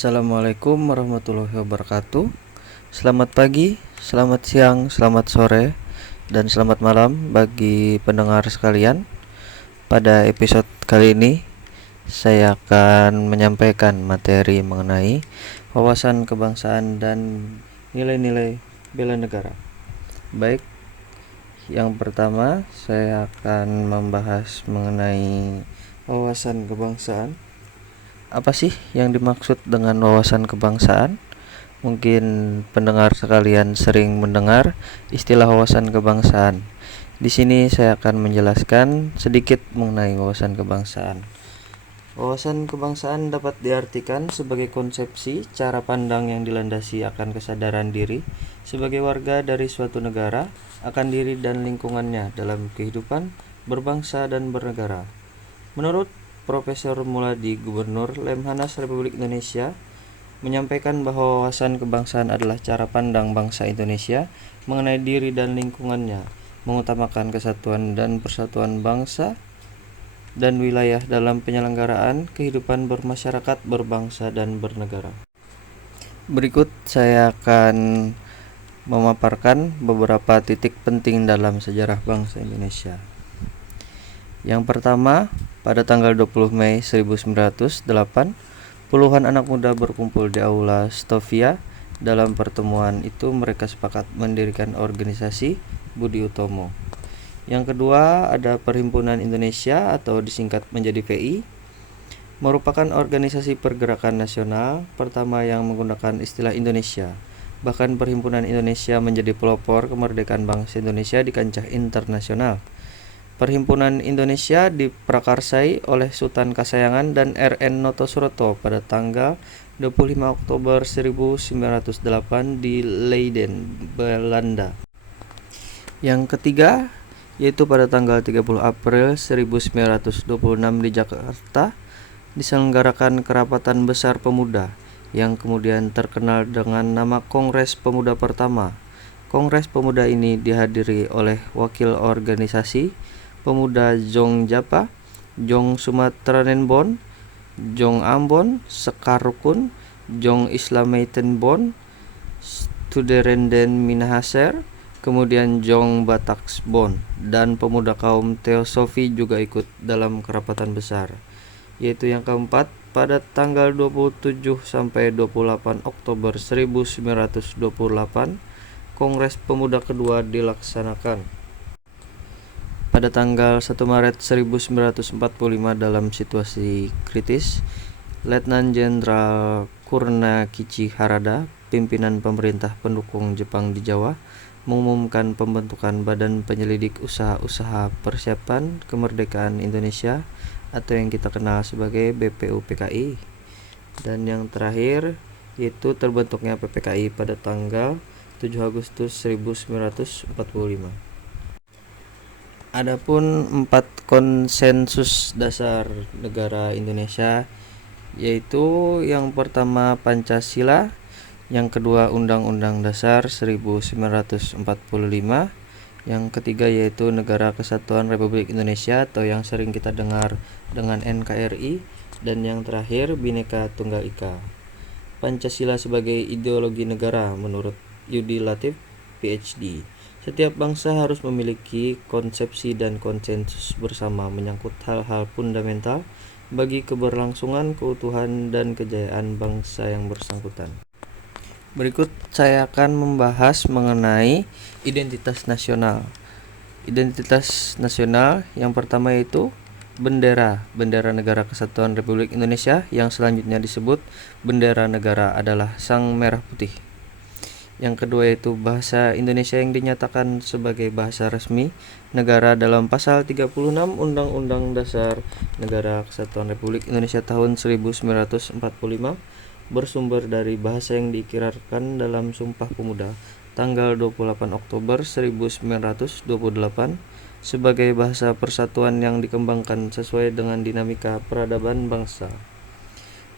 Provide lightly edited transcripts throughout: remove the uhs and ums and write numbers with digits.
Assalamualaikum warahmatullahi wabarakatuh. Selamat pagi, selamat siang, selamat sore, dan selamat malam bagi pendengar sekalian. Pada episode kali ini, saya akan menyampaikan materi mengenai wawasan kebangsaan dan nilai-nilai bela negara. Baik, yang pertama saya akan membahas mengenai wawasan kebangsaan. Apa sih yang dimaksud dengan wawasan kebangsaan? Mungkin pendengar sekalian sering mendengar istilah wawasan kebangsaan. Di sini saya akan menjelaskan sedikit mengenai wawasan kebangsaan. Wawasan kebangsaan dapat diartikan sebagai konsepsi cara pandang yang dilandasi akan kesadaran diri sebagai warga dari suatu negara akan diri dan lingkungannya dalam kehidupan berbangsa dan bernegara. Menurut Profesor Muladi, Gubernur Lemhanas Republik Indonesia, menyampaikan bahwa wawasan kebangsaan adalah cara pandang bangsa Indonesia mengenai diri dan lingkungannya, mengutamakan kesatuan dan persatuan bangsa dan wilayah dalam penyelenggaraan kehidupan bermasyarakat, berbangsa, dan bernegara. Berikut saya akan memaparkan beberapa titik penting dalam sejarah bangsa Indonesia. Yang pertama, pada tanggal 20 Mei 1908, puluhan anak muda berkumpul di Aula Stovia. Dalam pertemuan itu mereka sepakat mendirikan organisasi Budi Utomo. Yang kedua, ada Perhimpunan Indonesia atau disingkat menjadi PI, merupakan organisasi pergerakan nasional pertama yang menggunakan istilah Indonesia. Bahkan Perhimpunan Indonesia menjadi pelopor kemerdekaan bangsa Indonesia di kancah internasional. Perhimpunan Indonesia diprakarsai oleh Sultan Kasayangan dan R.N. Notosuroto pada tanggal 25 Oktober 1908 di Leiden, Belanda. Yang ketiga, yaitu pada tanggal 30 April 1926 di Jakarta, diselenggarakan Kerapatan Besar Pemuda yang kemudian terkenal dengan nama Kongres Pemuda Pertama. Kongres Pemuda ini dihadiri oleh wakil organisasi Pemuda Jong Japa, Jong Sumatranenbon, Jong Ambon, Sekar Rukun, Jong Islameitenbon, Studerenden Minahasa, kemudian Jong Bataksbon, dan pemuda kaum Teosofi juga ikut dalam kerapatan besar. Yaitu yang keempat, pada tanggal 27 sampai 28 Oktober 1928, Kongres Pemuda kedua dilaksanakan. Pada tanggal 1 Maret 1945 dalam situasi kritis, Letnan Jenderal Kurnakichi Harada, pimpinan pemerintah pendukung Jepang di Jawa, mengumumkan pembentukan Badan Penyelidik Usaha-Usaha Persiapan Kemerdekaan Indonesia atau yang kita kenal sebagai BPUPKI. Dan yang terakhir yaitu terbentuknya PPKI pada tanggal 7 Agustus 1945. Adapun 4 konsensus dasar negara Indonesia, yaitu yang pertama Pancasila, yang kedua Undang-Undang Dasar 1945, yang ketiga yaitu Negara Kesatuan Republik Indonesia atau yang sering kita dengar dengan NKRI, dan yang terakhir Bhinneka Tunggal Ika. Pancasila sebagai ideologi negara menurut Yudi Latif, PhD. Setiap bangsa harus memiliki konsepsi dan konsensus bersama menyangkut hal-hal fundamental bagi keberlangsungan, keutuhan, dan kejayaan bangsa yang bersangkutan. Berikut saya akan membahas mengenai identitas nasional. Identitas nasional yang pertama yaitu bendera negara Kesatuan Republik Indonesia, yang selanjutnya disebut bendera negara adalah sang merah putih. Yang kedua yaitu bahasa Indonesia yang dinyatakan sebagai bahasa resmi negara dalam pasal 36 Undang-Undang Dasar Negara Kesatuan Republik Indonesia tahun 1945, bersumber dari bahasa yang diikirarkan dalam Sumpah Pemuda tanggal 28 Oktober 1928 sebagai bahasa persatuan yang dikembangkan sesuai dengan dinamika peradaban bangsa.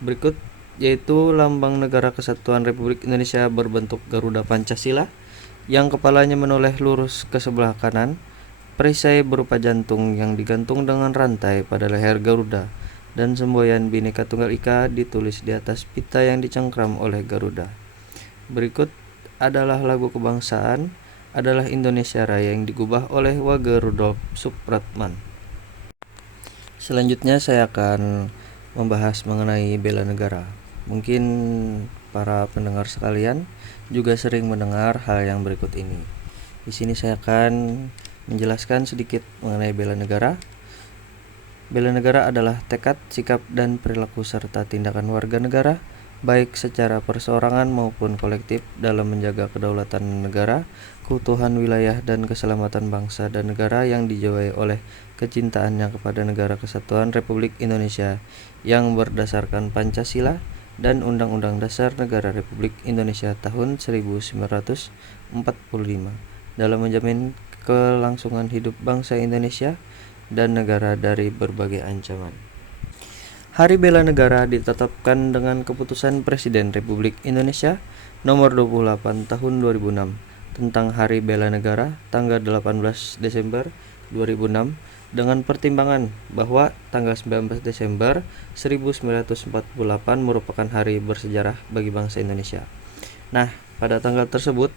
Berikut yaitu lambang negara Kesatuan Republik Indonesia berbentuk Garuda Pancasila yang kepalanya menoleh lurus ke sebelah kanan, perisai berupa jantung yang digantung dengan rantai pada leher Garuda, dan semboyan Bhinneka Tunggal Ika ditulis di atas pita yang dicengkram oleh Garuda. Berikut adalah lagu kebangsaan adalah Indonesia Raya yang digubah oleh Wage Rudolf Supratman. Selanjutnya saya akan membahas mengenai bela negara. Mungkin para pendengar sekalian juga sering mendengar hal yang berikut ini. Di sini saya akan menjelaskan sedikit mengenai bela negara. Bela negara adalah tekad, sikap, dan perilaku serta tindakan warga negara, baik secara perseorangan maupun kolektif dalam menjaga kedaulatan negara, keutuhan wilayah, dan keselamatan bangsa dan negara yang dijiwai oleh kecintaannya kepada Negara Kesatuan Republik Indonesia yang berdasarkan Pancasila dan Undang-Undang Dasar Negara Republik Indonesia tahun 1945 dalam menjamin kelangsungan hidup bangsa Indonesia dan negara dari berbagai ancaman. Hari Bela Negara ditetapkan dengan Keputusan Presiden Republik Indonesia Nomor 28 Tahun 2006 tentang Hari Bela Negara tanggal 18 Desember 2006 dengan pertimbangan bahwa tanggal 19 Desember 1948 merupakan hari bersejarah bagi bangsa Indonesia. Nah, pada tanggal tersebut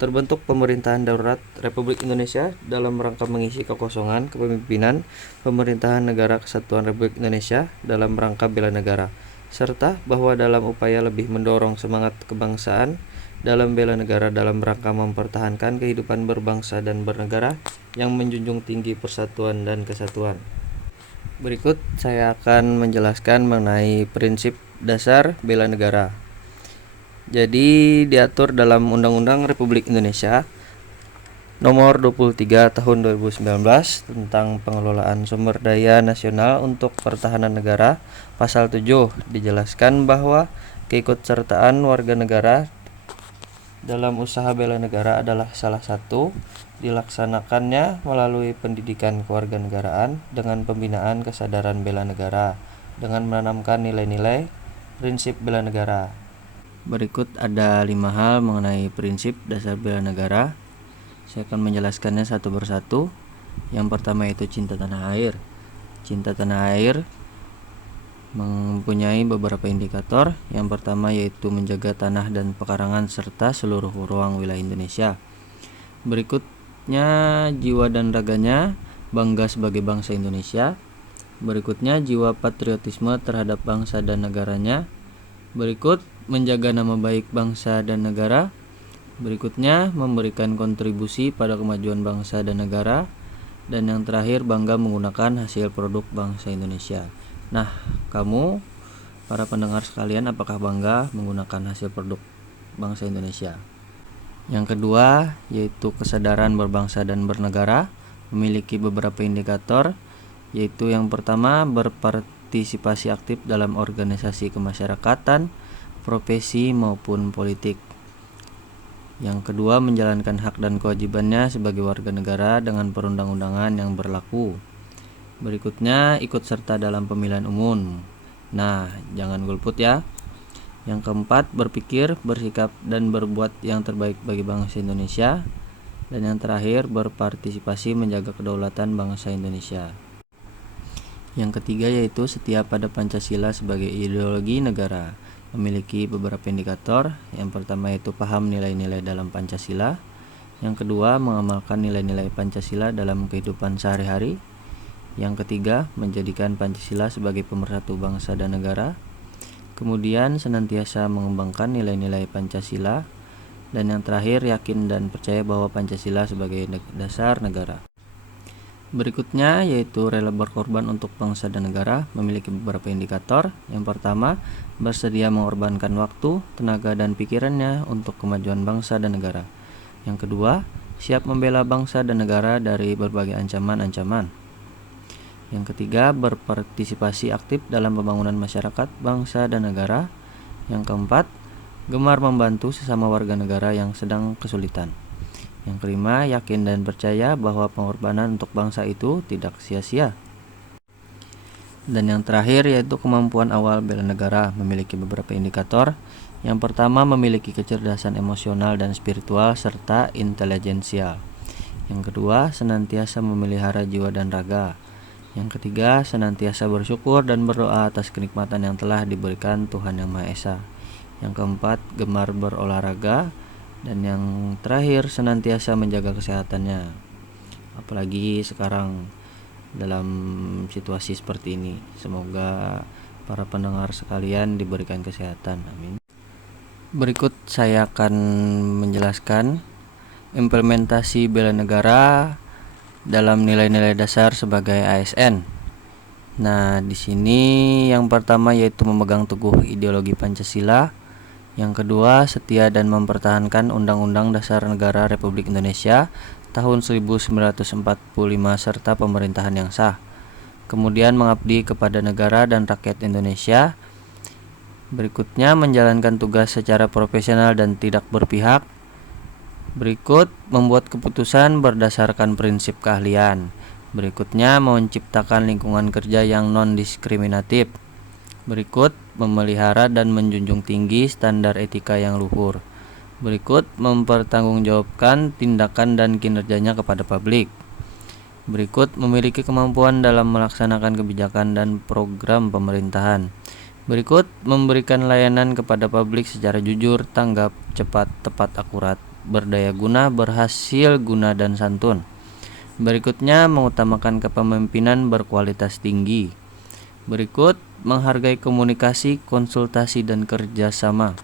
terbentuk pemerintahan darurat Republik Indonesia dalam rangka mengisi kekosongan kepemimpinan pemerintahan Negara Kesatuan Republik Indonesia dalam rangka bela negara, serta bahwa dalam upaya lebih mendorong semangat kebangsaan dalam bela negara dalam rangka mempertahankan kehidupan berbangsa dan bernegara yang menjunjung tinggi persatuan dan kesatuan. Berikut saya akan menjelaskan mengenai prinsip dasar bela negara. Jadi diatur dalam Undang-Undang Republik Indonesia Nomor 23 Tahun 2019 tentang pengelolaan sumber daya nasional untuk pertahanan negara. Pasal 7 dijelaskan bahwa keikutsertaan warga negara dalam usaha bela negara adalah salah satu dilaksanakannya melalui pendidikan kewarganegaraan dengan pembinaan kesadaran bela negara dengan menanamkan nilai-nilai prinsip bela negara. Berikut ada 5 hal mengenai prinsip dasar bela negara. Saya akan menjelaskannya satu persatu. Yang pertama itu cinta tanah air. Cinta tanah air mempunyai beberapa indikator. Yang pertama yaitu menjaga tanah dan pekarangan serta seluruh ruang wilayah Indonesia. Berikutnya jiwa dan raganya bangga sebagai bangsa Indonesia. Berikutnya jiwa patriotisme terhadap bangsa dan negaranya. Berikut menjaga nama baik bangsa dan negara. Berikutnya memberikan kontribusi pada kemajuan bangsa dan negara. Dan yang terakhir bangga menggunakan hasil produk bangsa Indonesia. Nah, kamu para pendengar sekalian, apakah bangga menggunakan hasil produk bangsa Indonesia? Yang kedua yaitu kesadaran berbangsa dan bernegara, memiliki beberapa indikator, yaitu yang pertama berpartisipasi aktif dalam organisasi kemasyarakatan, profesi maupun politik. Yang kedua menjalankan hak dan kewajibannya sebagai warga negara dengan perundang-undangan yang berlaku. Berikutnya ikut serta dalam pemilihan umum. Nah, jangan golput ya. Yang keempat berpikir, bersikap dan berbuat yang terbaik bagi bangsa Indonesia. Dan yang terakhir berpartisipasi menjaga kedaulatan bangsa Indonesia. Yang ketiga yaitu setia pada Pancasila sebagai ideologi negara, memiliki beberapa indikator. Yang pertama yaitu paham nilai-nilai dalam Pancasila. Yang kedua mengamalkan nilai-nilai Pancasila dalam kehidupan sehari-hari. Yang ketiga menjadikan Pancasila sebagai pemersatu bangsa dan negara. Kemudian senantiasa mengembangkan nilai-nilai Pancasila. Dan yang terakhir yakin dan percaya bahwa Pancasila sebagai dasar negara. Berikutnya yaitu rela berkorban untuk bangsa dan negara, memiliki beberapa indikator. Yang pertama, bersedia mengorbankan waktu, tenaga dan pikirannya untuk kemajuan bangsa dan negara. Yang kedua, siap membela bangsa dan negara dari berbagai ancaman-ancaman. Yang ketiga, berpartisipasi aktif dalam pembangunan masyarakat, bangsa dan negara. Yang keempat, gemar membantu sesama warga negara yang sedang kesulitan. Yang kelima, yakin dan percaya bahwa pengorbanan untuk bangsa itu tidak sia-sia. Dan yang terakhir yaitu kemampuan awal bela negara, memiliki beberapa indikator. Yang pertama, memiliki kecerdasan emosional dan spiritual serta intelijensial. Yang kedua, senantiasa memelihara jiwa dan raga. Yang ketiga, senantiasa bersyukur dan berdoa atas kenikmatan yang telah diberikan Tuhan Yang Maha Esa. Yang keempat, gemar berolahraga. Dan yang terakhir, senantiasa menjaga kesehatannya. Apalagi sekarang dalam situasi seperti ini. Semoga para pendengar sekalian diberikan kesehatan. Amin. Berikut saya akan menjelaskan implementasi bela negara dalam nilai-nilai dasar sebagai ASN. Nah, di sini yang pertama yaitu memegang teguh ideologi Pancasila. Yang kedua, setia dan mempertahankan Undang-Undang Dasar Negara Republik Indonesia tahun 1945 serta pemerintahan yang sah. Kemudian mengabdi kepada negara dan rakyat Indonesia. Berikutnya, menjalankan tugas secara profesional dan tidak berpihak. Berikut, membuat keputusan berdasarkan prinsip keahlian. Berikutnya, menciptakan lingkungan kerja yang non-diskriminatif. Berikut, memelihara dan menjunjung tinggi standar etika yang luhur. Berikut, mempertanggungjawabkan tindakan dan kinerjanya kepada publik. Berikut, memiliki kemampuan dalam melaksanakan kebijakan dan program pemerintahan. Berikut, memberikan layanan kepada publik secara jujur, tanggap, cepat, tepat, akurat, berdaya guna, berhasil guna, dan santun. Berikutnya, mengutamakan kepemimpinan berkualitas tinggi. Berikut, menghargai komunikasi, konsultasi, dan kerjasama.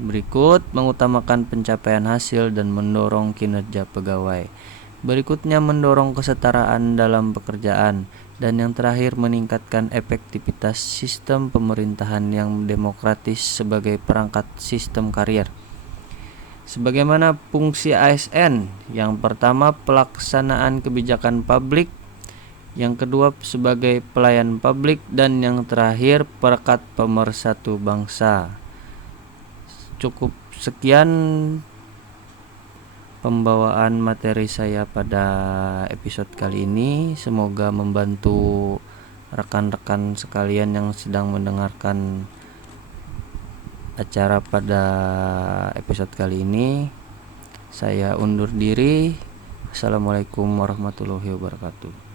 Berikut, mengutamakan pencapaian hasil dan mendorong kinerja pegawai. Berikutnya, mendorong kesetaraan dalam pekerjaan. Dan yang terakhir, meningkatkan efektivitas sistem pemerintahan yang demokratis sebagai perangkat sistem karier. Sebagaimana fungsi ASN, yang pertama pelaksanaan kebijakan publik, yang kedua sebagai pelayan publik, dan yang terakhir perekat pemersatu bangsa. Cukup sekian pembawaan materi saya pada episode kali ini. Semoga membantu rekan-rekan sekalian yang sedang mendengarkan acara pada episode kali ini. Saya undur diri. Assalamualaikum warahmatullahi wabarakatuh.